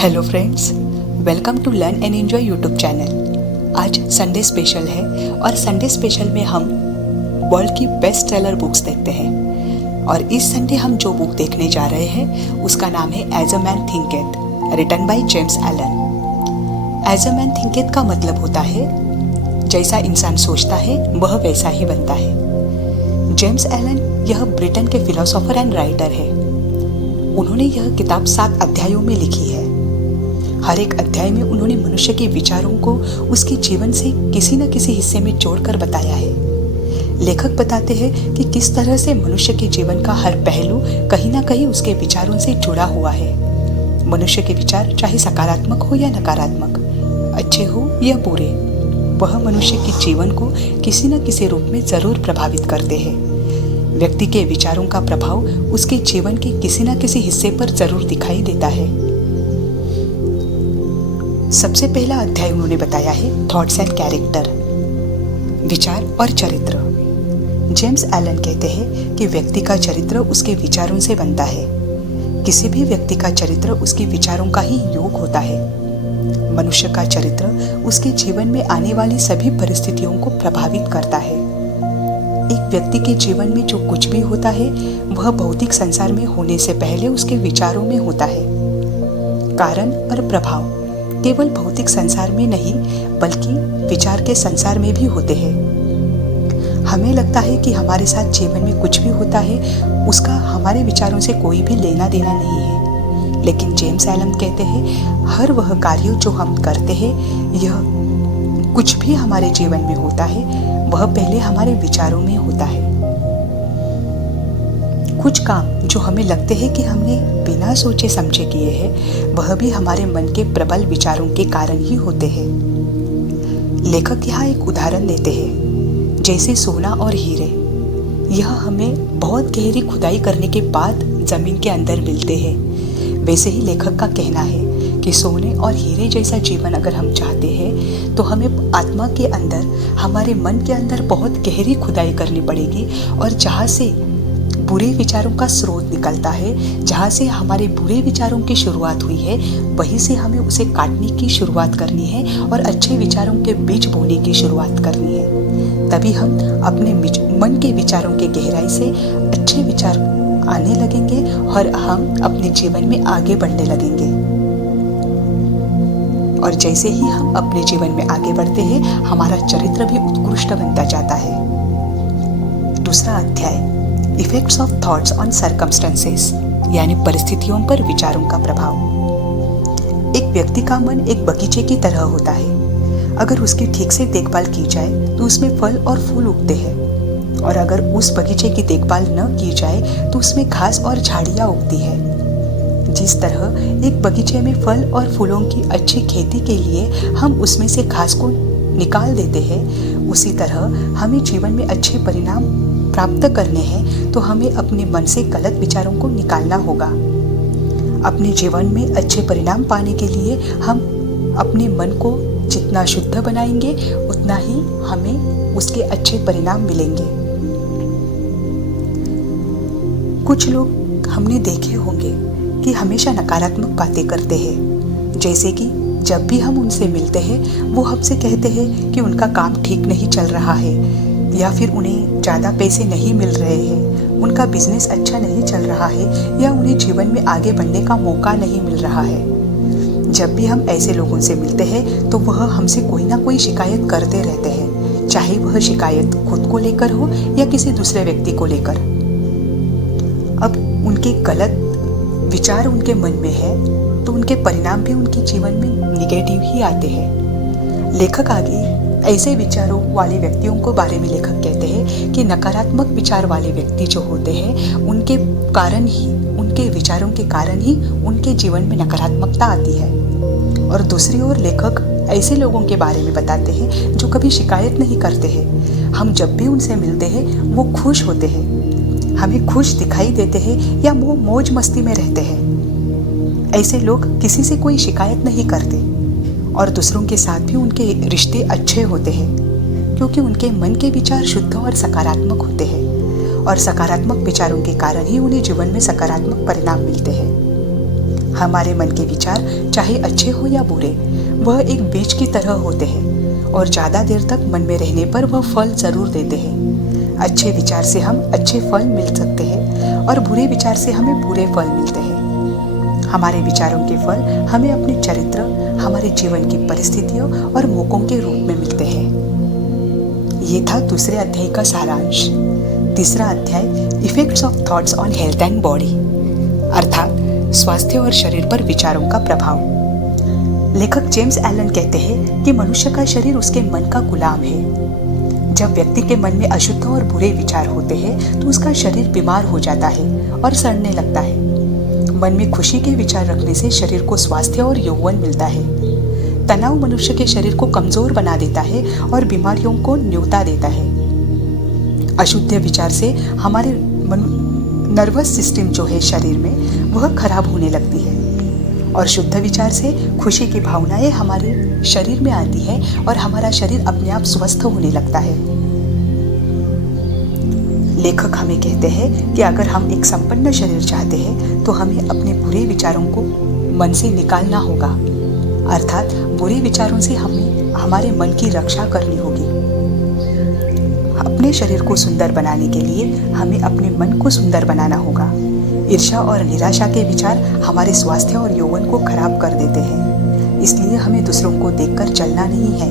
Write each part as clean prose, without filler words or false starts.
Hello friends, welcome to learn and enjoy YouTube channel. आज Sunday special है और Sunday special में हम वर्ल्ड की बेस्ट सेलर बुक्स देखते हैं। और इस संडे हम जो बुक देखने जा रहे हैं उसका नाम है as a man thinketh, written by James Allen. As a man thinketh का मतलब होता है जैसा इंसान सोचता है वह वैसा ही बनता है। जेम्स एलन यह ब्रिटेन के फिलोसोफर एंड राइटर है। उन्होंने यह किताब 7 अध्यायों में लिखी है। हर एक अध्याय में उन्होंने मनुष्य के विचारों को उसके जीवन से किसी न किसी हिस्से में जोड़कर बताया है। लेखक बताते हैं कि किस तरह से मनुष्य के जीवन का हर पहलू कहीं ना कहीं उसके विचारों से जुड़ा हुआ है। मनुष्य के विचार चाहे सकारात्मक हो या नकारात्मक, अच्छे हो या बुरे, वह मनुष्य के जीवन को किसी न किसी रूप में जरूर प्रभावित करते हैं। व्यक्ति के विचारों का प्रभाव उसके जीवन के किसी न किसी हिस्से पर जरूर दिखाई देता है। सबसे पहला अध्याय उन्होंने बताया है थॉट्स एंड कैरेक्टर, विचार और चरित्र। जेम्स एलन कहते हैं कि व्यक्ति का चरित्र उसके विचारों से बनता है। किसी भी व्यक्ति का चरित्र उसके विचारों का ही योग होता है। मनुष्य का चरित्र उसके जीवन में आने वाली सभी परिस्थितियों को प्रभावित करता है। एक व्यक्ति के जीवन में जो कुछ भी होता है वह भौतिक संसार में होने से पहले उसके विचारों में होता है। कारण और प्रभाव केवल भौतिक संसार में नहीं बल्कि विचार के संसार में भी होते हैं। हमें लगता है कि हमारे साथ जीवन में कुछ भी होता है उसका हमारे विचारों से कोई भी लेना देना नहीं है, लेकिन जेम्स एलन कहते हैं हर वह कार्य जो हम करते हैं, यह कुछ भी हमारे जीवन में होता है वह पहले हमारे विचारों में होता है। कुछ काम जो हमें लगते हैं कि हमने बिना सोचे समझे किए हैं वह भी हमारे मन के प्रबल विचारों के कारण ही होते हैं। लेखक यहाँ एक उदाहरण देते हैं, जैसे सोना और हीरे। यह हमें बहुत गहरी खुदाई करने के बाद जमीन के अंदर मिलते हैं। वैसे ही लेखक का कहना है कि सोने और हीरे जैसा जीवन अगर हम चाहते हैं तो हमें आत्मा के अंदर, हमारे मन के अंदर बहुत गहरी खुदाई करनी पड़ेगी। और जहाँ से बुरे विचारों का स्रोत निकलता है, जहाँ से हमारे बुरे विचारों की शुरुआत हुई है, वहीं से हमें उसे काटने की शुरुआत करनी है और अच्छे विचारों के बीज बोने की शुरुआत करनी है। तभी हम अपने मन के विचारों के गहराई से अच्छे विचार आने लगेंगे और हम अपने जीवन में आगे बढ़ने लगेंगे। और जैसे ही हम अपने जीवन में आगे बढ़ते हैं हमारा चरित्र भी उत्कृष्ट बनता जाता है। दूसरा अध्याय effects of thoughts on circumstances, यानी परिस्थितियों पर विचारों का प्रभाव। एक व्यक्ति का मन एक बगीचे की तरह होता है। अगर उसकी ठीक से देखभाल की जाए तो उसमें फल और फूल उगते हैं, और अगर उस बगीचे की देखभाल न की जाए तो उसमें घास और झाड़ियाँ उगती है। जिस तरह एक बगीचे में फल और फूलों की अच्छी खेती के लिए हम उसमें से घास को निकाल देते हैं, उसी तरह हमें जीवन में अच्छे परिणाम प्राप्त करने हैं तो हमें अपने मन से गलत विचारों को निकालना होगा। अपने जीवन में अच्छे परिणाम पाने के लिए हम अपने मन को जितना शुद्ध बनाएंगे उतना ही हमें उसके अच्छे परिणाम मिलेंगे। कुछ लोग हमने देखे होंगे कि हमेशा नकारात्मक बातें करते हैं, जैसे कि जब भी हम उनसे मिलते हैं वो हमसे कहते हैं कि उनका काम ठीक नहीं चल रहा है, या फिर उन्हें ज़्यादा पैसे नहीं मिल रहे हैं, उनका बिजनेस अच्छा नहीं चल रहा है, या उन्हें जीवन में आगे बढ़ने का मौका नहीं मिल रहा है। जब भी हम ऐसे लोगों से मिलते हैं तो वह हमसे कोई ना कोई शिकायत करते रहते हैं, चाहे वह शिकायत खुद को लेकर हो या किसी दूसरे व्यक्ति को लेकर। अब उनके गलत विचार उनके मन में है तो उनके परिणाम भी उनके जीवन में निगेटिव ही आते हैं। लेखक आगे ऐसे विचारों वाले व्यक्तियों को बारे में लेखक कहते हैं कि नकारात्मक विचार वाले व्यक्ति जो होते हैं उनके कारण ही, उनके विचारों के कारण ही उनके जीवन में नकारात्मकता आती है। और दूसरी ओर लेखक ऐसे लोगों के बारे में बताते हैं जो कभी शिकायत नहीं करते हैं। हम जब भी उनसे मिलते हैं वो खुश होते हैं, हमें खुश दिखाई देते हैं या वो मौज मस्ती में रहते हैं। ऐसे लोग किसी से कोई शिकायत नहीं करते और दूसरों के साथ भी उनके रिश्ते अच्छे होते हैं, क्योंकि उनके मन के विचार शुद्ध और सकारात्मक होते हैं, और सकारात्मक विचारों के कारण ही उन्हें जीवन में सकारात्मक परिणाम मिलते हैं। हमारे मन के विचार चाहे अच्छे हो या बुरे, वह एक बीज की तरह होते हैं और ज़्यादा देर तक मन में रहने पर वह फल जरूर देते हैं। अच्छे विचार से हम अच्छे फल मिल सकते हैं और बुरे विचार से हमें बुरे फल मिलते हैं। हमारे विचारों के फल हमें अपने चरित्र, हमारे जीवन की परिस्थितियों और मौकों के रूप में मिलते हैं। ये था दूसरे अध्याय का सारांश। तीसरा अध्याय effects of thoughts on health and body, अर्थात स्वास्थ्य और शरीर पर विचारों का प्रभाव। लेखक जेम्स एलन कहते हैं कि मनुष्य का शरीर उसके मन का गुलाम है। जब व्यक्ति के मन में अशुद्ध और बुरे विचार होते हैं तो उसका शरीर बीमार हो जाता है और सड़ने लगता है। मन में खुशी के विचार रखने से शरीर को स्वास्थ्य और यौवन मिलता है। तनाव मनुष्य के शरीर को कमजोर बना देता है और बीमारियों को न्योता देता है। अशुद्ध विचार से हमारे नर्वस सिस्टम जो है शरीर में, वह खराब होने लगती है और शुद्ध विचार से खुशी की भावनाएं हमारे शरीर में आती है और हमारा शरीर अपने आप स्वस्थ होने लगता है। लेखक हमें कहते हैं कि अगर हम एक संपन्न शरीर चाहते हैं तो हमें अपने बुरे विचारों को मन से निकालना होगा, अर्थात बुरे विचारों से हमें हमारे मन की रक्षा करनी होगी। अपने शरीर को सुंदर बनाने के लिए हमें अपने मन को सुंदर बनाना होगा। ईर्ष्या और निराशा के विचार हमारे स्वास्थ्य और यौवन को खराब कर देते हैं। इसलिए हमें दूसरों को देखकर जलना नहीं है,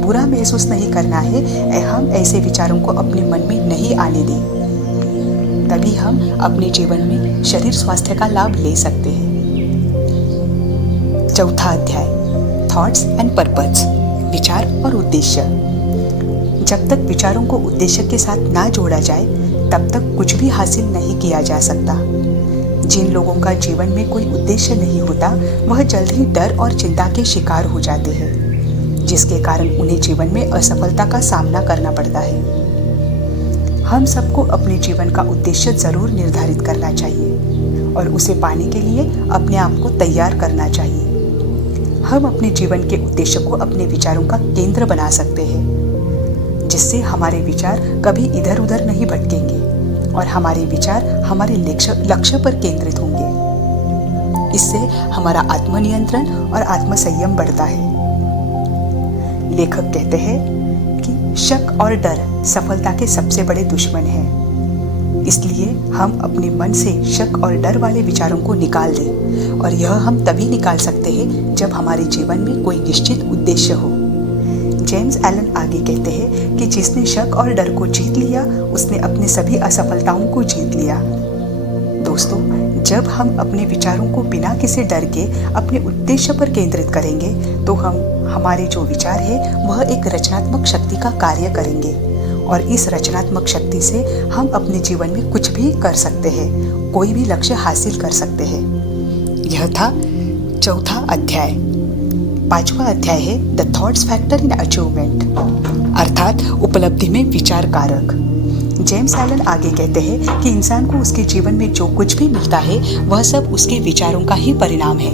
बुरा महसूस नहीं करना है। हम ऐसे विचारों को अपने मन में नहीं आने दें, तभी हम अपने जीवन में शरीर स्वास्थ्य का लाभ ले सकते हैं। चौथा अध्याय थॉट्स एंड पर्पस, विचार और उद्देश्य। जब तक विचारों को उद्देश्य के साथ ना जोड़ा जाए तब तक कुछ भी हासिल नहीं किया जा सकता। जिन लोगों का जीवन में कोई उद्देश्य नहीं होता वह जल्द ही डर और चिंता के शिकार हो जाते हैं, जिसके कारण उन्हें जीवन में असफलता का सामना करना पड़ता है। हम सबको अपने जीवन का उद्देश्य जरूर निर्धारित करना चाहिए और उसे पाने के लिए अपने आप को तैयार करना चाहिए। हम अपने जीवन के उद्देश्य को अपने विचारों का केंद्र बना सकते हैं, जिससे हमारे विचार कभी इधर उधर नहीं भटकेंगे और हमारे विचार हमारे लक्ष्य पर केंद्रित होंगे। इससे हमारा आत्मनियंत्रण और आत्मसंयम बढ़ता है। लेखक कहते हैं कि शक और डर सफलता के सबसे बड़े दुश्मन हैं। इसलिए हम अपने मन से शक और डर वाले विचारों को निकाल दें और यह हम तभी निकाल सकते हैं जब हमारे जीवन में कोई निश्चित उद्देश्य हो। जेम्स एलन आगे कहते हैं कि जिसने शक और डर को जीत लिया उसने अपने सभी असफलताओं को जीत लिया। दोस्तों, जब हम अपने विचारों को बिना किसी डर के अपने उद्देश्य पर केंद्रित करेंगे तो हमारे जो विचार है वह एक रचनात्मक शक्ति का कार्य करेंगे और इस रचनात्मक शक्ति से हम अपने जीवन में कुछ भी कर सकते हैं, कोई भी लक्ष्य हासिल कर सकते हैं। यह था चौथा अध्याय। पांचवा अध्याय है the thoughts factor in achievement, अर्थात उपलब्धि में विचार कारक। जेम्स एलन आगे कहते हैं कि इंसान को उसके जीवन में जो कुछ भी मिलता है वह सब उसके विचारों का ही परिणाम है।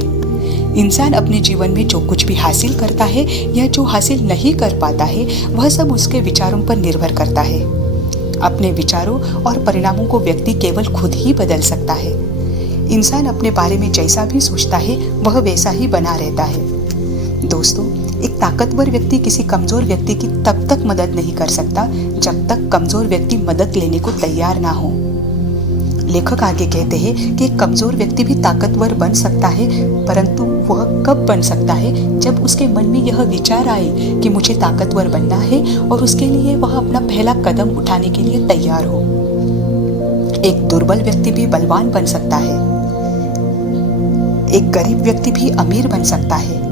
इंसान अपने जीवन में जो कुछ भी हासिल करता है या जो हासिल नहीं कर पाता है वह सब उसके विचारों पर निर्भर करता है। अपने विचारों और परिणामों को व्यक्ति केवल खुद ही बदल सकता है। इंसान अपने बारे में जैसा भी सोचता है वह वैसा ही बना रहता है। दोस्तों, एक ताकतवर व्यक्ति किसी कमजोर व्यक्ति की तब तक मदद नहीं कर सकता जब तक कमजोर व्यक्ति मदद लेने को तैयार ना हो। लेखक आगे कहते हैं कि एक कमजोर व्यक्ति भी ताकतवर बन सकता है, परंतु वह कब बन सकता है जब उसके मन में यह विचार आए कि मुझे ताकतवर बनना है और उसके लिए वह अपना पहला कदम उठाने के लिए तैयार हो। एक दुर्बल व्यक्ति भी बलवान बन सकता है, एक गरीब व्यक्ति भी अमीर बन सकता है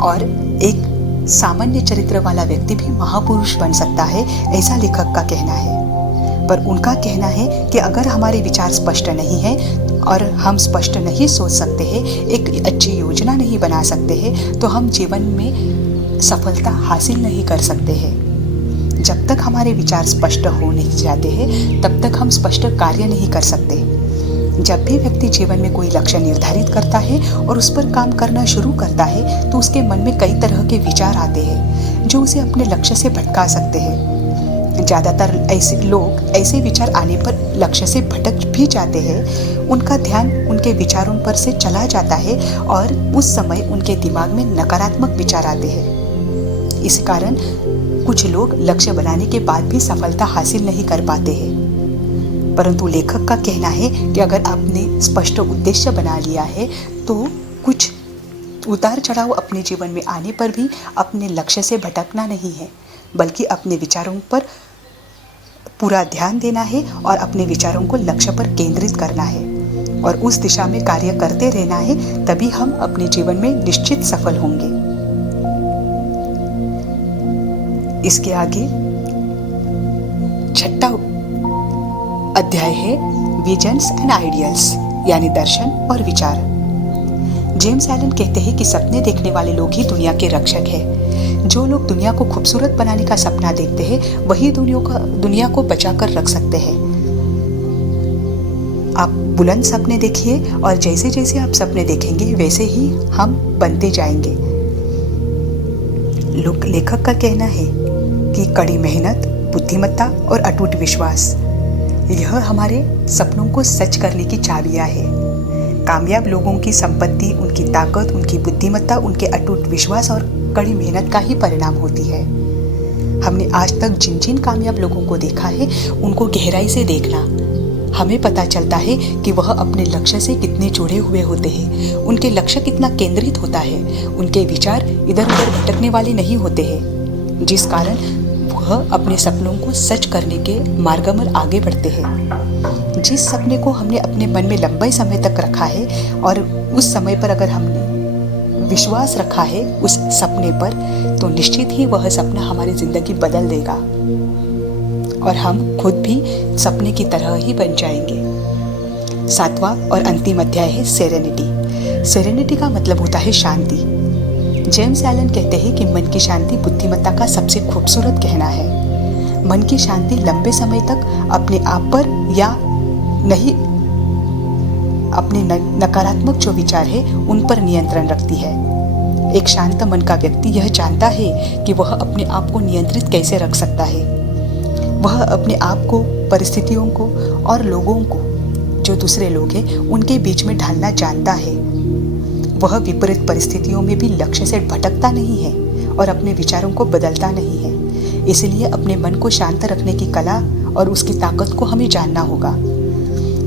और एक सामान्य चरित्र वाला व्यक्ति भी महापुरुष बन सकता है, ऐसा लेखक का कहना है। पर उनका कहना है कि अगर हमारे विचार स्पष्ट नहीं है और हम स्पष्ट नहीं सोच सकते हैं, एक अच्छी योजना नहीं बना सकते हैं, तो हम जीवन में सफलता हासिल नहीं कर सकते हैं। जब तक हमारे विचार स्पष्ट हो नहीं जाते हैं तब तक हम स्पष्ट कार्य नहीं कर सकते। जब भी व्यक्ति जीवन में कोई लक्ष्य निर्धारित करता है और उस पर काम करना शुरू करता है तो उसके मन में कई तरह के विचार आते हैं जो उसे अपने लक्ष्य से भटका सकते हैं। ज़्यादातर ऐसे लोग ऐसे विचार आने पर लक्ष्य से भटक भी जाते हैं। उनका ध्यान उनके विचारों पर से चला जाता है और उस समय उनके दिमाग में नकारात्मक विचार आते हैं। इस कारण कुछ लोग लक्ष्य बनाने के बाद भी सफलता हासिल नहीं कर पाते हैं। परंतु लेखक का कहना है कि अगर आपने स्पष्ट उद्देश्य बना लिया है तो कुछ उतार चढ़ाव अपने जीवन में आने पर भी अपने लक्ष्य से भटकना नहीं है, बल्कि अपने विचारों पर पूरा ध्यान देना है और अपने विचारों को लक्ष्य पर केंद्रित करना है और उस दिशा में कार्य करते रहना है। तभी हम अपने जीवन में निश्चित सफल होंगे। इसके आगे 6वां अध्याय है विजन्स एंड आइडियल्स, यानी दर्शन और विचार। जेम्स एलन कहते हैं कि सपने देखने वाले लोग ही दुनिया के रक्षक हैं। जो लोग दुनिया को खूबसूरत बनाने का सपना देखते हैं वही दुनिया को बचा कर रख सकते हैं। आप बुलंद सपने देखिए और जैसे जैसे आप सपने देखेंगे वैसे ही हम बनते जाएंगे। लेखक का कहना है कि कड़ी मेहनत, बुद्धिमत्ता और अटूट विश्वास, यह हमारे सपनों को सच करने की चाबियां हैं। कामयाब लोगों की संपत्ति उनकी ताकत, उनकी बुद्धिमत्ता, उनके अटूट विश्वास और कड़ी मेहनत का ही परिणाम होती है। हमने आज तक जिन जिन कामयाब लोगों को देखा है उनको गहराई से देखना, हमें पता चलता है कि वह अपने लक्ष्य से कितने जुड़े हुए होते हैं, उनके लक्ष्य कितना केंद्रित होता है, उनके विचार इधर उधर भटकने वाले नहीं होते हैं, जिस कारण वह अपने सपनों को सच करने के मार्ग में आगे बढ़ते हैं। जिस सपने को हमने अपने मन में लंबे समय तक रखा है और उस समय पर अगर हमने विश्वास रखा है उस सपने पर, तो निश्चित ही वह सपना हमारी जिंदगी बदल देगा और हम खुद भी सपने की तरह ही बन जाएंगे। 7वां और अंतिम अध्याय है सेरेनिटी। सेरेनिटी का मतलब होता है शांति। जेम्स एलन कहते हैं कि मन की शांति बुद्धिमत्ता का सबसे खूबसूरत कहना है। मन की शांति लंबे समय तक अपने आप पर या नहीं अपने नकारात्मक जो विचार है उन पर नियंत्रण रखती है। एक शांत मन का व्यक्ति यह जानता है कि वह अपने आप को नियंत्रित कैसे रख सकता है। वह अपने आप को, परिस्थितियों को और लोगों को, जो दूसरे लोग हैं, उनके बीच में ढालना जानता है। वह विपरीत परिस्थितियों में भी लक्ष्य से भटकता नहीं है और अपने विचारों को बदलता नहीं है। इसलिए अपने मन को शांत रखने की कला और उसकी ताकत को हमें जानना होगा।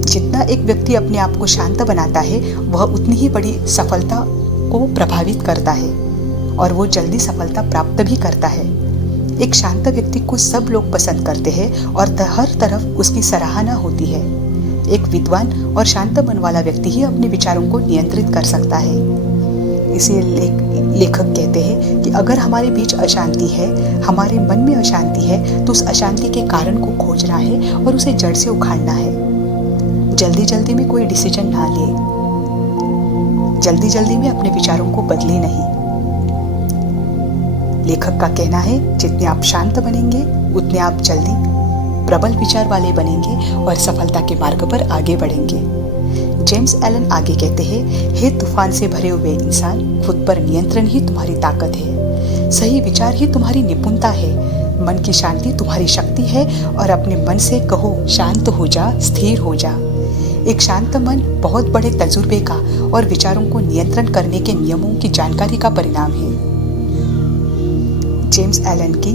जितना एक व्यक्ति अपने आप को शांत बनाता है वह उतनी ही बड़ी सफलता को प्रभावित करता है और वो जल्दी सफलता प्राप्त भी करता है। एक शांत व्यक्ति को सब लोग पसंद करते हैं और हर तरफ उसकी सराहना होती है। एक विद्वान और शांत मन वाला व्यक्ति ही अपने विचारों को नियंत्रित कर सकता है। इसीलिए लेखक कहते हैं कि अगर हमारे बीच अशांति है, हमारे मन में अशांति है, तो उस अशांति के कारण को खोजना है और उसे जड़ से उखाड़ना है। जल्दी जल्दी में कोई डिसीजन ना ले, जल्दी जल्दी में अपने विचारों को बदले नहीं। लेखक का कहना है जितने आप शांत बनेंगे उतने आप जल्दी प्रबल विचार वाले बनेंगे और सफलता के मार्ग पर आगे बढ़ेंगे। जेम्स एलन आगे कहते हैं, हे तूफान से भरे हुए इंसान, खुद पर नियंत्रण ही तुम्हारी ताकत है, सही विचार ही तुम्हारी निपुणता है, मन की शांति तुम्हारी शक्ति है और अपने मन से कहो शांत हो जा, स्थिर हो जा। एक शांत मन बहुत बड़े तजुर्बे का और विचारों को नियंत्रण करने के नियमों की जानकारी का परिणाम है। जेम्स एलन की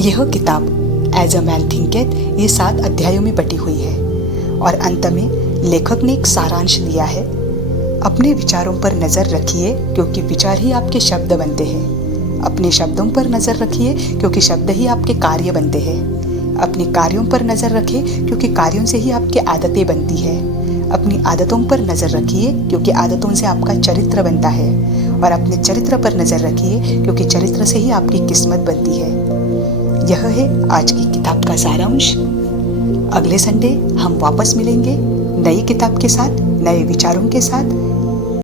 यह किताब एज अ मैन थिंकेथ ये 7 अध्यायों में बटी हुई है और अंत में लेखक ने एक सारांश दिया है। अपने विचारों पर नजर रखिए क्योंकि विचार ही आपके शब्द बनते हैं। अपने शब्दों पर नजर रखिए क्योंकि शब्द ही आपके कार्य बनते हैं। अपने कार्यों पर नजर रखें क्योंकि कार्यों से ही आपकी आदतें बनती है। अपनी आदतों पर नजर रखिए क्योंकि आदतों से आपका चरित्र बनता है और अपने चरित्र पर नजर रखिए क्योंकि चरित्र से ही आपकी किस्मत बनती है। यह है आज की किताब का सारांश। अगले संडे हम वापस मिलेंगे नई किताब के साथ, नए विचारों के साथ।